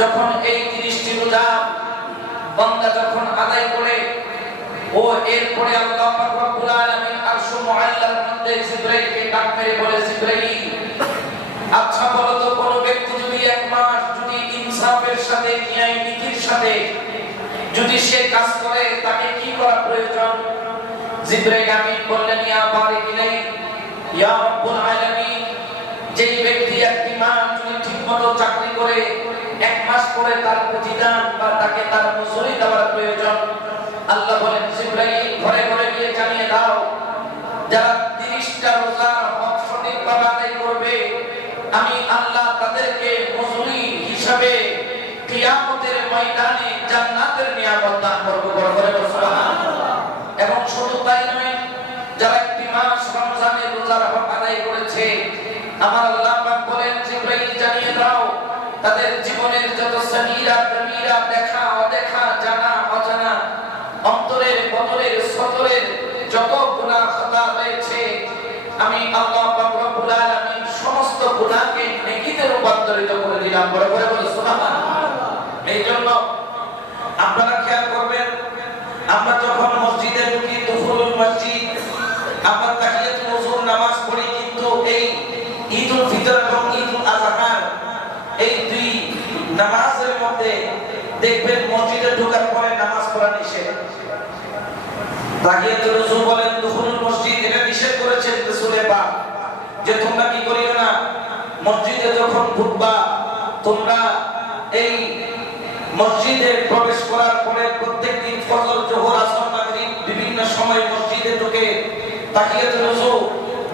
যখন এই 30টি রোজা বান্দা যখন আদায় করে ও এরপরে আল্লাহ পাক রব্বুল আলামিন আরশ মুআল্লার মধ্যে জিবরাইলকে ডাক মেরে বলে, জিবরাইল আচ্ছা বলো তো, কোন ব্যক্তি যদি এক মাস যদি ইনসাফের সাথে ন্যায় নীতির সাথে যদি সে কাজ করে তাকে কি করা প্রয়োজন? জিবরাইল আমিন বললেন, ইয়া বারিক ইলাই ইয়া রব্বুল আলামিন, যেই ব্যক্তি একটি মাস যদি ঠিকমতো চাকরি করে এক মাস পরে তার প্রতিদান বা তাকে তার মজুরি দেওয়ার প্রয়োজন। আল্লাহ বলেন, জিবরাইল ঘরে ঘরে গিয়ে জানিয়ে দাও, যারা 30টা রোজার হক সঠিকভাবে আদায় করবে আমি আল্লাহ তাদেরকে মজুরি হিসাবে কিয়ামতের ময়দানে জান্নাতের নিয়ামত দান করব। সুবহানাল্লাহ। এবং শুধু তাই নয়, যারা একটি মাস রমজানের রোজার হক আদায় করেছে আমার আল্লাহ পাক বলেন, জিবরাইল জানিয়ে দাও, তাদের জীবনের যত সগীরা কবীরা, দেখা অদেখা, জানা অজানা, অন্তরের বদরের সদরের যত গুনাহ খাতা রয়েছে আমি আল্লাহ পাক রব্বুল আলামিন সমস্ত গুনাহকে নেকিতে রূপান্তরিত করে দিলাম। বড় করে বলে সুবহানাল্লাহ। এইজন্য আপনারা খেয়াল করবেন, আমরা যখন মসজিদে ঢুকি দুখুলুল মসজিদ, আমরা তাহিয়াতুল ওযুর নামাজ পড়ি, কিন্তু এই ঈদুল ফিতর এবং ঈদুল আযহার এই দুই নামাজের মধ্যে দেখবেন মসজিদে ঢোকার পরে নামাজ পড়া নিষেধ। তাহিয়াতুল ওযু বলেন দুখুলুল মসজিদ, এটা নিষেধ করেছেন রাসূলে পাক যে তোমরা কি করিও না, মসজিদে যখন ঢুকবা তোমরা এই মসজিদে প্রবেশ করার পরে প্রত্যেকদিন ফজর, যোহর, আসর, মাগরিব বিভিন্ন সময় মসজিদে ঢুকে তাহিয়াতুল ওযু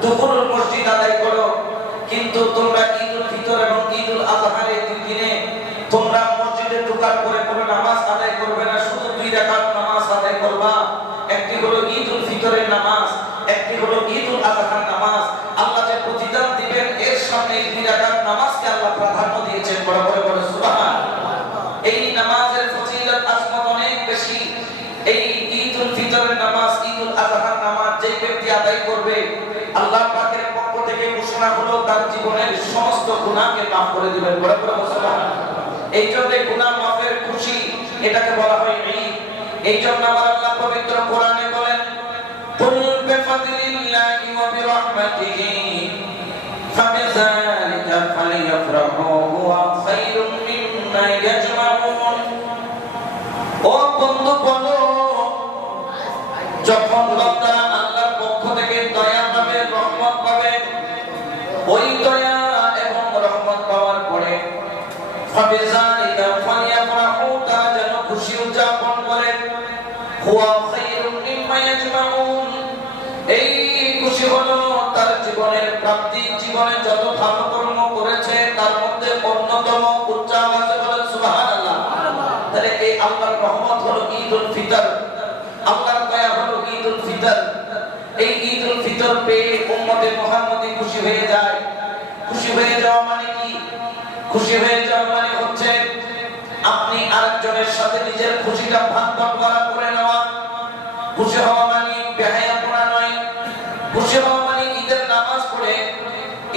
দুখুলুল মসজিদ আদায় করো। কিন্তু তোমরা ঈদুল ফিতর এবং ঈদুল আযহার এই দুই দিনে তোমরা মসজিদে ঢোকার পরে কোনো নামাজ আদায় করবে না, শুধু 2 রাকাত নামাজ আদায় করবা। একটি হলো ঈদুল ফিতরের নামাজ, একটি হলো ঈদুল আযহার নামাজ। আল্লাহ যে প্রতিদান দিবেন এর সামনে এই 2 রাকাত নামাজকে আল্লাহ প্রাধান্য দিয়েছেন। বড় বড় সুবহানাল্লাহ। এই নামাজের ফজিলত আজমত অনেক বেশি। এই ঈদুল ফিতরের নামাজ, ঈদুল আযহার নামাজ যে ব্যক্তি আদায় করবে আল্লাহ পাকের পক্ষ থেকে ঘোষণা হলো তার জীবনের সমস্ত গুনাহকে maaf করে দিবেন। বড় বড় সুবহানাল্লাহ। এই জন্য গুনাহ মাফের খুশি এটাকে বলা হয় ঈদ। এই জন্য আমার আল্লাহ পবিত্র কোরআনে বলেন, কুল বিফাদলিল্লাহি ওয়া বিরহমাতিহি ফাবিযালিকা ফালইফরাহু হুয়া খায়রুম মিম্মা ইয়াজমাউন। ও বন্ধু বলো, যখন বান্দা আল্লাহর পক্ষ থেকে দয়া পাবে, রহমত পাবে, ওই দয়া এবং রহমত পাওয়ার পরে ফাবিযালিকা ফালইফরাহু, তারা যেন খুশি উদযাপন করে, হুয়া খায়রুম মিম্মা ইয়াজমাউন, এই খুশি হলো তার জীবনের প্রাপ্তি, জীবনে যত ভালো কর্ম করেছে তার মধ্যে অন্যতম উচ্চ আওয়াজে বলেন সুবহানাল্লাহ। তাহলে এই আল্লাহর রহমত হলো ঈদুল ফিতর, আল্লাহর দয়া হলো ঈদুল ফিতর। এই ঈদুল ফিতর পেয়ে উম্মতে মুহাম্মাদি খুশি হয়ে যায়। খুশি হয়ে যাওয়া মানে কি? খুশি হয়ে যাওয়া মানে হচ্ছে আপনি আরেকজনের সাথে নিজের খুশিটা ভাগ বাটোয়ারা করে নেওয়া। খুশি হওয়া মানে বেহায়াপনা নয়। খুশি হওয়া মানে ঈদের নামাজ পড়ে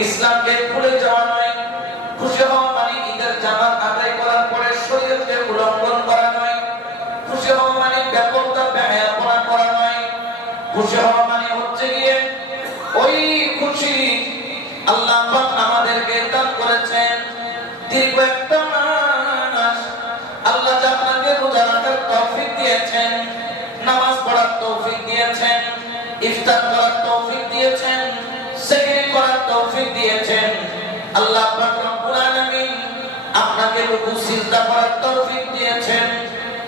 ইসলামকে ভুলে যাওয়া নয়। খুশি হওয়া মানে ঈদের জামাত আদায় করার পরে শরীয়তকে উল্লঙ্ঘন করা নয়। খুশি হওয়া মানে ব্যাপকতা বেহায়াপনা করা নয়। খুশি হওয়া মানে হচ্ছে গিয়ে ওই খুশি আল্লাহ পাক আমাদেরকে দান করেছেন দীর্ঘ একটা মাস, আল্লাহ আপনাকে রোজা রাখার তৌফিক দিয়েছেন, নামাজ পড়ার তৌফিক দিয়েছেন, ইফতার করার তৌফিক দিয়েছেন, সেহরি করার তৌফিক দিয়েছেন। আল্লাহ পাক রব্বুল আলামিন আপনাকে রুকু সিজদা করার তৌফিক দিয়েছেন,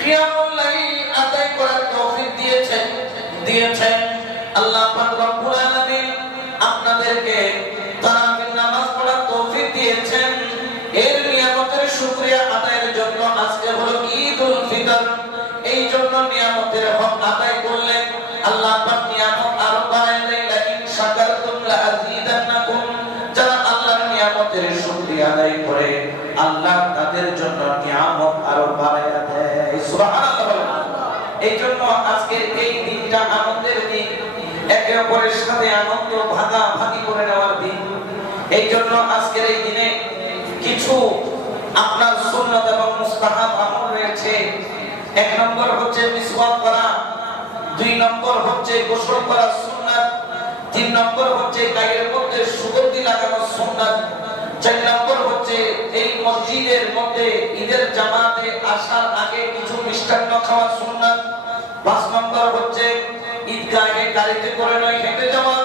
কিয়ামুল লাইল আদায় করার তৌফিক দিয়েছেন। আল্লাহ পাক রব্বুল আলামিন আপনাদেরকে তারাবির নামাজ পড়ার তৌফিক দিয়েছেন। এর নিয়ামতের শুকরিয়া আদায়ের জন্য আজকে হলো ঈদুল ফিতর। এই জন্য নিয়ামতের হক আদায় করলে আল্লাহ পাক নিয়ামত আরো বাড়ায় দেয়। লাইন শাকারতুম লাযীদান্নাকুম, যারা আল্লাহর নিয়ামতের শুকরিয়া আদায় করে আল্লাহ তাদের জন্য নিয়ামত আরো বাড়ায় দেয়। সুবহানাল্লাহ। এই জন্য আজকের এই দিনটা আনন্দের দিন, একে অপরের সাথে আনন্দ ভাগাভাগি করে নেওয়ার দিন। এই জন্য আজকের এই দিনে কিছু আপনার সুন্নাত এবং মুস্তাহাব আমল রয়েছে। 1 নম্বর হচ্ছে মিসওয়াক করা, 2 নম্বর হচ্ছে গোসল করা সুন্নাত, 3 নম্বর হচ্ছে গায়ের মধ্যে সুগন্ধি লাগানো সুন্নাত, 4 নম্বর হচ্ছে এই মসজিদের মধ্যে ঈদের জামাতে আসার আগে কিছু মিষ্টান্ন খাওয়া সুন্নাত, 5 নম্বর হচ্ছে ঈদগাহে গাড়িতে করে নয় হেঁটে যাওয়া,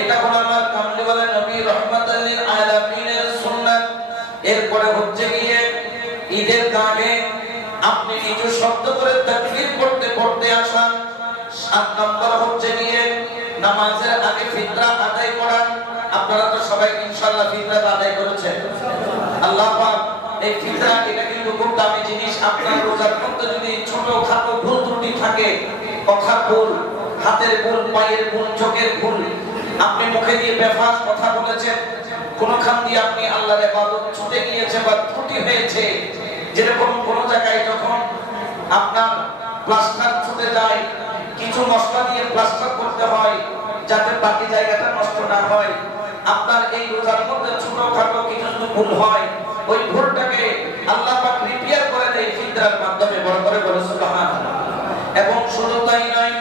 এটা হলো আমার কামলিওয়ালা নবী রাহমাতুল লিল আলামিনের সুন্নাত। এরপরে হচ্ছে গিয়ে ঈদের গাহে আপনি কিছু শব্দ করে তাকবীর পড়তে পড়তে আসা। 7 নম্বর হচ্ছে গিয়ে নামাজের আগে ফিতরা আদায় করা। আপনারা তো সবাই ইনশাআল্লাহ ফিতরা আদায় করেছেন। আল্লাহ পাক এই ফিতরা এটা কিন্তু খুব দামি জিনিস। আপনার রোজার মধ্যে যদি ছোটখাটো ভুল ত্রুটি থাকে, কথার ভুল, হাতের ভুল, পায়ের ভুল, চোখের ভুল, আপনি মুখে দিয়ে বেফাস কথা বলেছেন, কোনখান দিয়ে আপনি আল্লাহর ইবাদত ছুটে গিয়েছে বা ত্রুটি হয়েছে, যেরকম কোন জায়গায় যখন আপনার প্লাস্টার ছুটে যায়, কিছু মশলা দিয়ে প্লাস্টার করতে হয় যাতে বাকি জায়গাটা নষ্ট না হয়। আপনার এই রোজার মধ্যে ছোটখাটো কিছু যদি ভুল হয়, ওই ভুলটাকে আল্লাহ পাক রিপেয়ার করে দেয় ফিতরার মাধ্যমে। বড় করে বলে সুবহানাল্লাহ। এবং শুধু তাই নয়,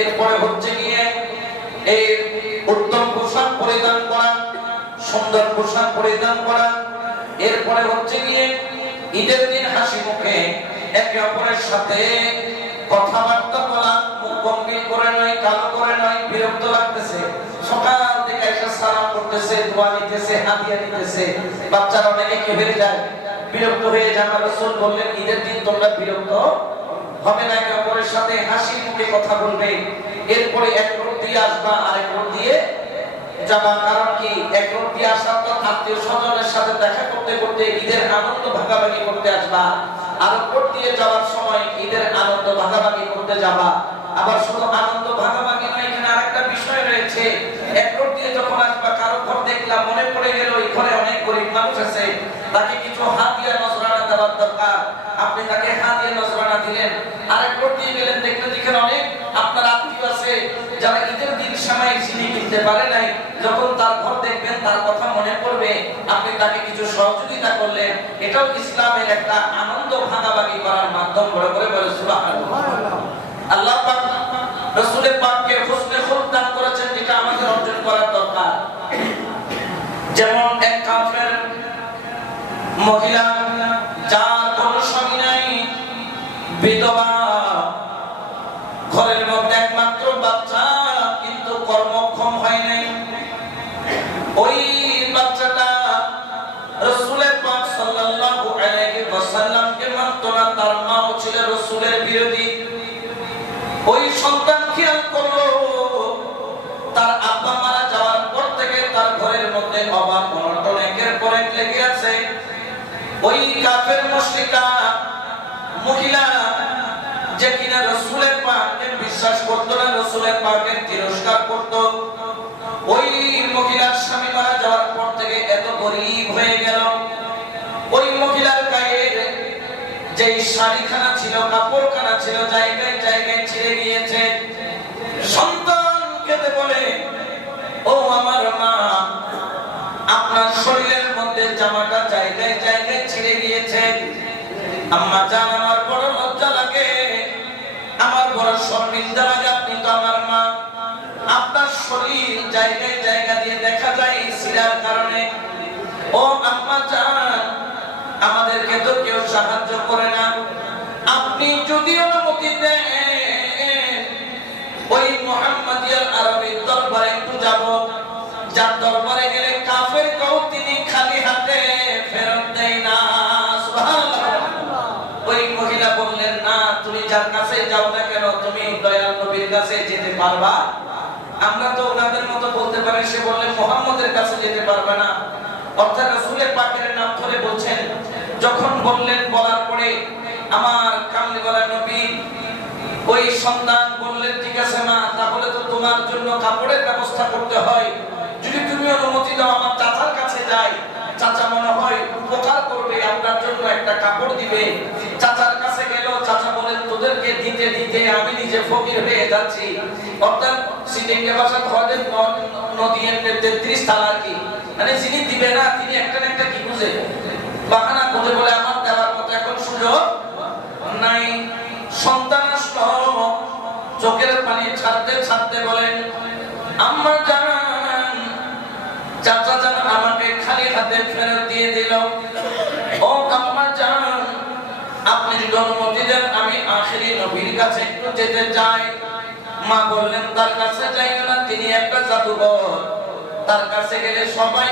এরপরে হচ্ছে গিয়ে এই উত্তম পোশাক পরিধান করা, সুন্দর পোশাক পরিধান করা। এরপরে হচ্ছে গিয়ে ঈদের দিন হাসি মুখে একে অপরের সাথে কথাবার্তা বলা, মুখ গম্ভীর করে নয়, কালো করে নয়। বিরক্ত লাগতেছে, সকাল থেকে এসে সালাম করতেছে, দোয়া নিতেছে, হাদিয়া নিতেছে, বাচ্চারা অনেকে কি হয়ে যায়, বিরক্ত হয়ে যায়। আমার রাসূল বললেন ঈদের দিন তোমরা বিরক্ত হবে না, একে অপরের সাথে হাসি মুখে কথা বলবে। এরপরে এক রোড দিয়ে আসবা, আরেক রোড দিয়ে যাবা। কারণ কি, এক রোড দিয়ে আসার তো আত্মীয় স্বজনের সাথে দেখা করতে করতে ঈদের আনন্দ ভাগাভাগি করতে আসবা, আর রোড দিয়ে যাওয়ার সময় ঈদের আনন্দ ভাগাভাগি করতে যাবা। আবার শুধু আনন্দ ভাগাভাগি নয়, এখানে আরেকটা বিষয় রয়েছে। এক রোড দিয়ে যখন আসবা, কারো ঘর দেখলাম, মনে পড়ে গেল এই ঘরে অনেক গরিব মানুষ আছে, তাকে কিছু হাদিয়া নজরানা দেওয়ার দরকার, আপনি তাকে হাদিয়া নজরানা দিলেন। আরেক রোড দিয়ে গেলেন, দেখলেন যেখানে অনেক আপনার আত্মীয় আছে যারা ঈদের দিন সময় চিনি কিনতে পারে নাই, যখন তার ঘর দেখবেন তার কথা মনে পড়বে, আপনি তাকে কিছু সহযোগিতা করলেন। এটাও ইসলামের একটা আনন্দ ভাগাভাগি করার মাধ্যম। বড় করে বলে সুবহানাল্লাহ। আল্লাহ পাক রাসূলের পাককে হুসনে খুলক দান করেছেন, যেটা আমাদের অর্জন করার দরকার। যেমন এক কাফের মহিলা, যার কোনো স্বামী নাই, বিধবা, ঘরের মধ্যে একমাত্র বাচ্চা, কিন্তু কর্মক্ষম হয় নাই। ওই বাচ্চাটা রাসূলের পাক সাল্লাল্লাহু আলাইহি ওয়াসাল্লামকে মানত না, তার মাও ছিল রাসূলের বিরোধী। ওই সন্তান খেয়াল করলো, তার আব্বা মারা যাওয়ার পর থেকে তার ঘরের মধ্যে অভাব অনটন একের পর এক লেগে আছে। ওই কাফের মুশরিকা মহিলা, যে কিনা রাসূলের পাককে বিশ্বাস করত না, রাসূলের পাকের তিরস্কার করত, ওই মহিলার স্বামী মারা যাওয়ার পর থেকে এত গরীব হয়ে গেল। ওই মহিলার গায়ে যে শাড়িখানা ছিল, কাপড়খানা ছিল, জায়গায় জায়গায় ছিঁড়ে গিয়েছে। সন্তান কেঁদে বলে, ও আমার মা, আপনার শরীরের মধ্যে জামাটা জায়গায় জায়গায় ছিঁড়ে গিয়েছে। আম্মা জান, আমার বড় লজ্জা লাগে, আমার বড় শর্মিন্দা লাগে, আপনি তো আমার মা, আপনার শরীর জায়গায় জায়গা দিয়ে দেখা যায় ছিঁড়ার কারণে। ও আম্মা জান, আমাদেরকে তো কেউ সাহায্য করে না, আপনি যদি অনুমতি দেন ওই মুহাম্মাদিয়ার আরবীর দরবারে একটু যাব, যার দরবারে গেলে কাফের কেউ তিনি খালি হাতে ফেরত দেয় না। সুবহানাল্লাহ। ওই মহিলা বললেন, না, তুমি যার কাছে যাও না কেন, তুমি দয়াল নবীর কাছে যেতে পারবা। আমরা তো ওনাদের মতো বলতে পারি, সে বললেন মুহাম্মদের কাছে যেতে পারবে না, অর্থাৎ রাসূলের পাকের নাম ধরে বলছেন। যখন বললেন, বলার পরে আমার কামলিওয়ালা নবী, ওই সন্তান বললেন, ঠিক আছে মা, তাহলে তো তোমার জন্য কাপড়ের ব্যবস্থা করতে হয়, যদি তুমি অনুমতি দাও আমার চাচার কাছে যাই, চাচা মনে হয় উপকার করবে, আপনার জন্য একটা কাপড় দিবে। চাচার কাছে গেল, চাচা বলেন, তোদেরকে দিতে দিতে আমি নিজে ফকির হয়ে যাচ্ছি। অর্থাৎ সিটিংকে ভাষা ঘরের নদীর 33 তালা কি, মানে যিনি দিবে না তিনি একটা না একটা কি বুঝে বাহানা খুঁজে বলে, আমার দেওয়ার আম্মা জান চাচা জান আমাকে খালি হাতে ফেরত দিয়ে দিল। ও আম্মা জান, আপনি যদি অনুমতি দেন আমি আখেরি নবীর কাছে একটু যেতে চাই। মা বললেন তার কাছে যাইও না, তিনি একটা জাদুঘর, তার কাছে গেলে সবাই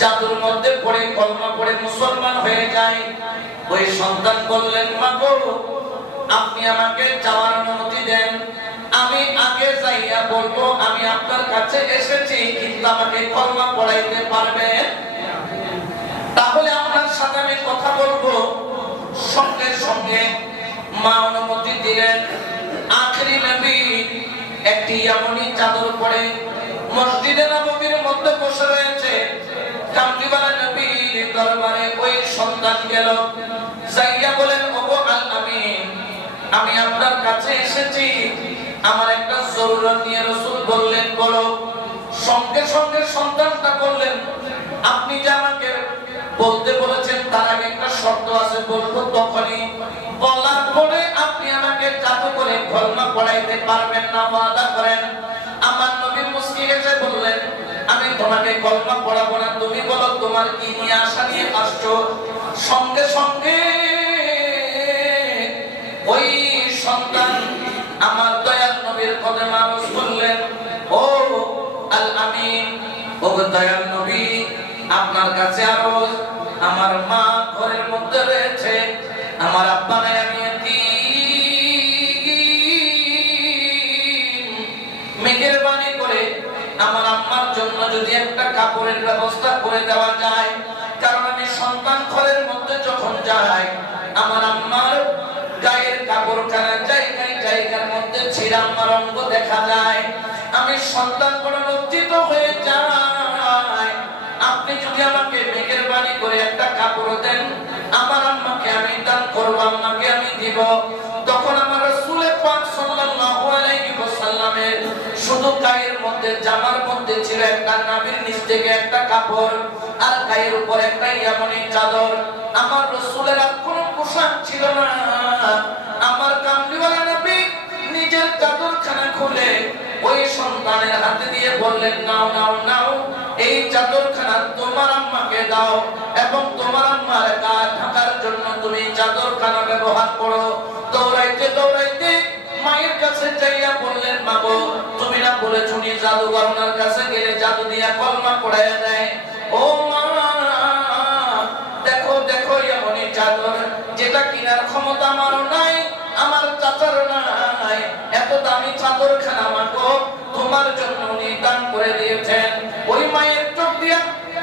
জাদুর মধ্যে পড়ে কলমা পড়ে মুসলমান হয়ে যায়। ওই সন্তান বললেন মা গো, আপনি আমাকে যাওয়ার অনুমতি দেন, আমি আগে যাইয়া বলবো আমি আপনার কাছে এসেছি, কিন্তু আমাকে কলমা পড়াইতে পারবেন? তাহলে আপনার সাথে আমি কথা বলবো। সঙ্গে সঙ্গে মা অনুমতি দিলেন। আখেরি নবী একটি এমনই চাদর পরে মসজিদে নববীর মধ্যে বসে রয়েছে। কামলিওয়ালা নবীর দরবারে ওই সন্তান গেল, যাইয়া বলেন ওগো আল আমিন, আমি আপনার কাছে এসেছি, আমার একটা জরুরত নিয়ে। রাসূল বললেন বলো। সঙ্গে সঙ্গে সন্তানটা বললেন আপনি যে আমাকে বলতে বলেছেন তার আগে একটা শর্ত আছে, বলবো তখনই। বলার পরে আপনি আমাকে জাদু করে কলমা পড়াইতে পারবেন না, ওয়াদা করেন। আমার নবী মুস্কি হেসে বললেন আমি তোমাকে কলমা পড়াবো না, তুমি বলো তোমার কি নিয়ে আশা নিয়ে আসছো। সঙ্গে সঙ্গে ওই সন্তান আমার দয়াল নবীর কদমে আরজ করলেন ও আল আমিন, ও দয়াল নবী আপনার কাছে আরজ, আমার মা ঘরের মধ্যে রয়েছে, আমার আব্বা নাই, আমি মেহেরবানি করে আমার আম্মার জন্য যদি একটা কাপড়ের ব্যবস্থা করে দেওয়া যায়, কারণ আমি সন্তান ঘরের মধ্যে যখন যাই আমার আম্মার গায়ের কাপড়খানা জায়গায় জায়গার মধ্যে ছিঁড়া আমার অঙ্গ দেখা যায়, আমি সন্তান বড় লজ্জিত হয়ে যাই। আপনি যদি আমাকে মেহেরবানি করে একটা কাপড় দেন, আমার আম্মাকে আমি দান করব, আম্মাকে আমি দিব। তখন আমার রাসূল পাক সাল্লাল্লাহু আলাইহি ওয়াসাল্লামের শুধু গায়ের মধ্যে জামার মধ্যে ছিল একটা নাভির নিচ থেকে একটা কাপড়, আর গায়ের উপর একটা ইয়ামানি চাদর। আমার রাসূলের আর কোনো পোশাক ছিল না। আমার কামলিওয়ালা নবী নিজের চাদরখানা খুলে ওই সন্তানের হাতে দিয়ে বললেন নাও নাও নাও, এই চাদরখানা তোমার আম্মাকে দাও এবং তোমার আম্মার গা ঢাকার জন্য তুমি চাদরখানা ব্যবহার করো। দৌড়াইতে দৌড়াইতে মায়ের কাছে যাইয়া বললেন মা গো, তুমি না বলেছো নি জাদুঘর ওনার কাছে গেলে জাদু দিয়া কলমা পড়াইয়া দেয়। ও মা দেখো দেখো এমনই চাদর যেটা কিনার ক্ষমতা আমারও নাই, আমার চাচার নাই, এত দামি চাদরখানা মা গো তোমার জন্য উনি দান করে দিয়েছেন। ওই মায়ের চোখ দিয়া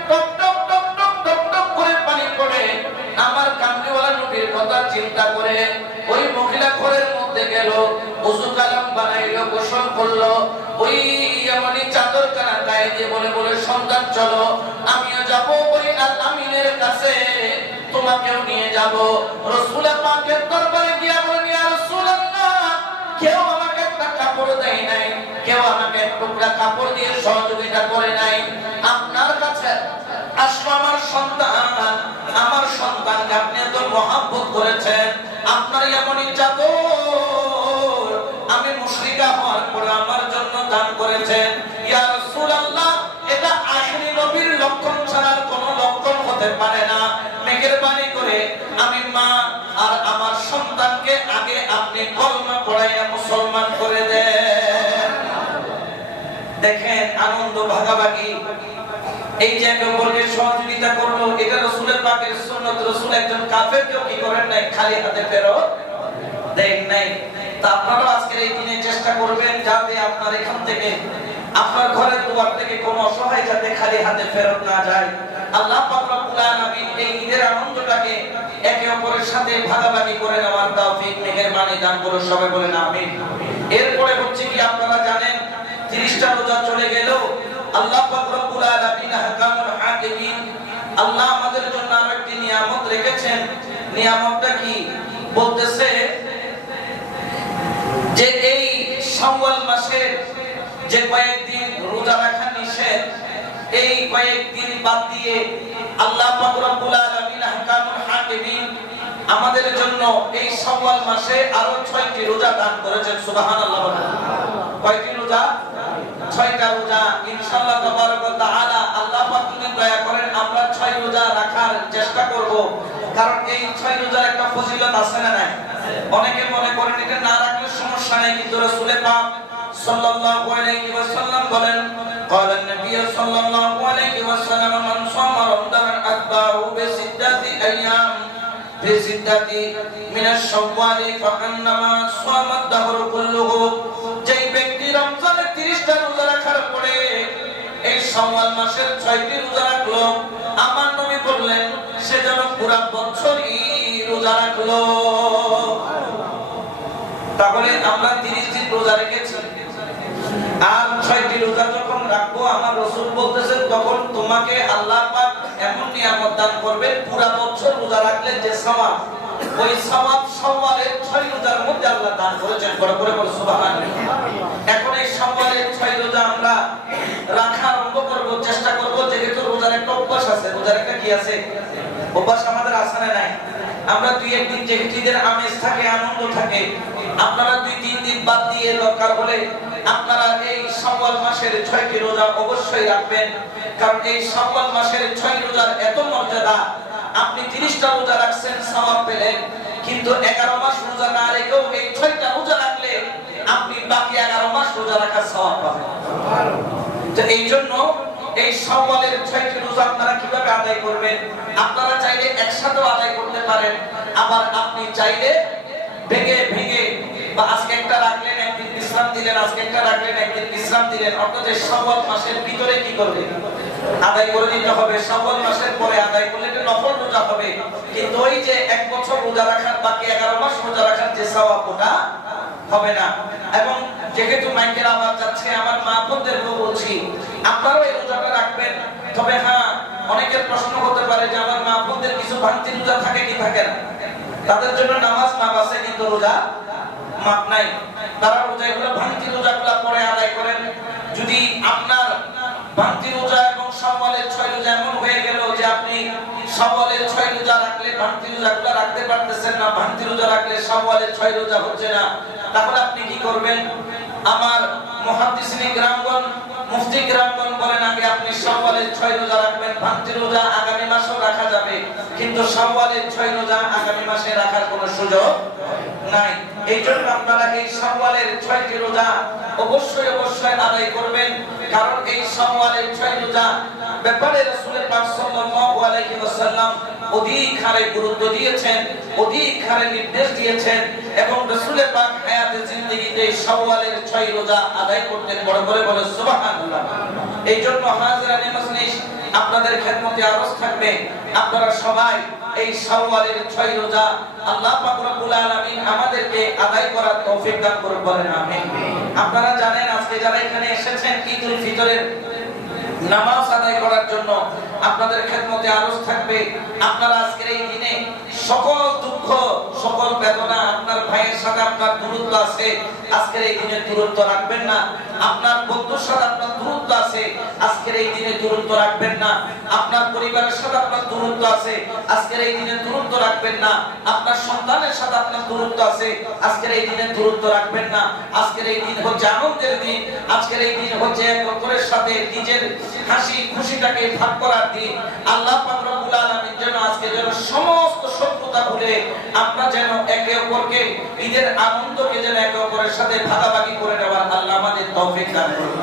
top top top top top top করে পানি পড়ে। আমার কামলিওয়ালা নবীর কথা চিন্তা করে ওই মহিলা ঘরের মধ্যে গেল, ওযু কালাম বানাইলো, গোসল করলো, ওই এমনই চাদরখানা গায়ে দিয়ে বলে বলে সন্তান চলো আমিও যাব ওই আল আমিনের কাছে, তোমাকেও নিয়ে যাব। রাসূল পাকের দরবারে গিয়া বলেন ইয়া রাসূলুল্লাহ, কেউ আমাকে একটা কাপড় দেয় নাই, কেউ আমাকে এক টুকরা কাপড় দিয়ে সহযোগিতা করে নাই, আপনার কাছে আসলো আমার সন্তান, আমার সন্তানকে আপনি এত মহব্বত করেছেন, আপনার এমনই চাদর আমি মুশরিকা হওয়ার পরে আমার জন্য দান করেছেন। ইয়া রাসূলুল্লাহ, এটা আখেরি নবীর লক্ষণ ছাড়া কোনো লক্ষণ হতে পারে না, মেহেরবানি করে আমি মা আর আমার সন্তানকে আগে আপনি কলমা পড়াইয়া মুসলমান করে দেন। দেখেন আনন্দ ভাগাভাগি, এই যে একে অপরকে সহযোগিতা করলো, এটা রাসূলের পাকের সুন্নাত। রাসূল একজন কাফেরকেও কি করেন নাই, খালি হাতে ফেরত দেন নাই। তা আপনারা আজকে এই দিনে চেষ্টা করবেন যাতে আপনার এখান থেকে আপনার ঘরের দুয়ার থেকে কোনো অসহায় যাতে খালি হাতে ফেরত না যায়। আল্লাহ পাক রব্বুল আলামিন এই ঈদের আনন্দটাকে একে অপরের সাথে ভাগাভাগি করে নেওয়ার তৌফিক মেহেরবানি দান করুন, সবাই বলেন আমিন। এরপরে হচ্ছে কি আপনারা জানেন 30টা রোজা চলে গেল, আল্লাহ পাক রব্বুল আলামিন আহকামুল হাকিমিন, আল্লাহ আমাদের জন্য আরেকটি নিয়ামত রেখেছেন। নিয়ামতটা কি বলতেছে যে এই শাওয়াল মাসের যে কয়েকদিন রোজা রাখা নিষেধ, এই কয়েকদিন বাদ দিয়ে আল্লাহ পাক রব্বুল আলামিন আহকামুল হাকিমিন আমাদের জন্য এই শাওয়াল মাসে আরো 6টি রোজা দান করেছেন। সুবহানাল্লাহ। কয়টি রোজা? 6 6টা রোজা ইনশাআল্লাহ তাবারক ওয়া তাআলা আল্লাহ পাক যদি দয়া করেন আমরা 6 রোজা রাখার চেষ্টা করব। কারণ এই 6 রোজার একটা ফজিলত আছে না নাই? অনেকে মনে করেন এটা না রাখলে সমস্যা নাই, কিন্তু রাসূল পাক সাল্লাল্লাহু আলাইহি ওয়াসাল্লাম বলেন قال النبي صلى الله عليه وسلم من صام رمضان أتبعه بستة أيام بستة من الشوال فكأنما صام الدهر كله। যেই ব্যক্তি রমজানের 30টা রোজা রাখার পরে এই শাওয়াল মাসের 6টি রোজা রাখলো, আমার নবী বললেন সে যেন পুরো বছরই রোজা রাখলো। তাহলে আমরা 30 দিন রোজা রেখেছি, আর 6টি রোজা যখন রাখবো আমার রাসূল বলতেছেন তখন তোমাকে আল্লাহ পাক এমন নিয়ামত দান করবেন পুরো বছর রোজা রাখলে যে সওয়াব, ওই সওয়াব শাওয়ালের 6 রোজার মধ্যে আল্লাহ দান করেছেন। বড় করে বল সুবহানাল্লাহ। এখন এই শাওয়ালের 6 রোজা আমরা রাখা আরম্ভ করব, চেষ্টা করব। যেহেতু রোজার একটা অভ্যাস আছে, রোজার একটা কি আছে? অভ্যাস আমাদের আছে না নাই? আমরা 2-1 দিন যেহেতু ঈদের আমেজ থাকে, আনন্দ থাকে, আপনারা 2-3 দিন বাদ দিয়ে দরকার হলে আপনারা এই শাওয়াল মাসের 6টি রোজা অবশ্যই রাখবেন। কারণ এই শাওয়াল মাসের 6 রোজার এত মর্যাদা, আপনি 30টা রোজা রাখছেন সওয়াব পেলেন, কিন্তু 11 মাস রোজা না রেখেও এই 6টা রোজা রাখলে আপনি বাকি 11 মাস রোজা রাখার সওয়াব পাবেন। তো এই জন্য এই শাওয়ালের 6টি রোজা আপনারা কিভাবে আদায় করবেন? আপনারা চাইলে একসাথে আদায় করতে পারেন, আবার আপনি চাইলে ভেঙে ভেঙে বা আজকে একটা রাখলেন একদিন বিশ্রাম দিলেন, আজকে একটা রাখলেন একদিন বিশ্রাম দিলেন, অর্থাৎ শাওয়াল মাসের ভিতরে কি করবে? আদায় করে দিতে হবে। শাওয়াল মাসের পরে আদায় করলে এটা নফল রোজা হবে, কিন্তু ওই যে 1 বছর রোজা রাখার বাকি 11 মাস রোজা রাখার যে সওয়াব ওটা হবে না। এবং যেহেতু মাইকের আওয়াজ যাচ্ছে, আমার মা বোনদেরকে বলছি আপনারাও এই রোজাটা রাখবেন। তবে হ্যাঁ, অনেকের প্রশ্ন হতে পারে যে আমার মা বোনদের কিছু ভাঙতি রোজা থাকে কি থাকে না, তাদের জন্য নামাজ মাপ আছে কিন্তু রোজা মাপ নাই। তারা রোজাগুলো ভাঙতি রোজাগুলো পরে আদায় করেন। যদি আপনার ভাঙতি রোজা এবং শাওয়ালের 6 রোজা এমন হয়ে গেল যে আপনি শাওয়ালের 6 রোজা রাখলে ভাঙতি রোজাগুলো রাখতে পারতেছেন না, ভাঙতি রোজা রাখলে শাওয়ালের 6 রোজা হচ্ছে না, তাহলে আপনি কি করবেন? আমার মুহাদ্দিসিনে কিরামগণ, মুফতি কিরামগণ বলেন আগে আপনি শাওয়ালের 6 রোজা রাখবেন। ভাঙতি রোজা আগামী মাসেও রাখা যাবে, কিন্তু শাওয়ালের 6 রোজা আগামী মাসে রাখার কোনো সুযোগ নাই। এই জন্য আপনারা এই শাওয়ালের 6টি রোজা অবশ্যই অবশ্যই আদায় করবেন। কারণ এই শাওয়ালের 6 রোজা ব্যাপারে রাসূল পাক সাল্লাল্লাহু আলাইহি ওয়াসাল্লাম অধিক হারে গুরুত্ব দিয়েছেন, অধিক হারে নির্দেশ দিয়েছেন, এবং রাসূল পাক হায়াতে জিন্দেগিতে শাওয়ালের 6 রোজা আদায় করতেন। বড় করে বলে সুবহানাল্লাহ। এই জন্য হাজিরানে মজলিস আপনাদের খেদমতে আরজ থাকবে, আপনারা সবাই এই শাওয়ালের 6 রোজা আল্লাহ পাক রব্বুল আলামিন আমাদেরকে আদায় করার তৌফিক দান করুন, বলেন আমিন। আপনারা জানেন আজকে যারা এখানে এসেছেন ঈদুল ফিতরের নামাজ আদায় করার জন্য, আপনাদের খেদমতে আরজ থাকবে আপনারা আজকের এই দিনে সকল দুঃখ সকল বেদনা, আপনার ভাইয়ের সাথে আপনার দূরত্ব আছে, আজকের এই দিনে দূরত্ব রাখবেন না। আপনার বন্ধুর সাথে আপনার দূরত্ব আছে, আজকের এই দিনে দূরত্ব রাখবেন না। আপনার পরিবারের সাথে আপনার দূরত্ব আছে, আজকের এই দিনে দূরত্ব রাখবেন না। আপনার সন্তানের সাথে আপনার দূরত্ব আছে, আজকের এই দিনে দূরত্ব রাখবেন না। আজকের এই দিন হচ্ছে আনন্দের দিন, আজকের এই দিন হচ্ছে এক অপরের সাথে নিজের হাসি খুশিটাকে ভাগ করার দিন। আল্লাহ পাক রব্বুল আলামিন যেন আজকে যেন সমস্ত শত্রুতা ভুলে আমরা যেন একে অপরকে ঈদের আনন্দকে যেন একে অপরের সাথে ভাগাভাগি করে নেওয়ার আল্লাহ আমাদের তৌফিক দান করুন।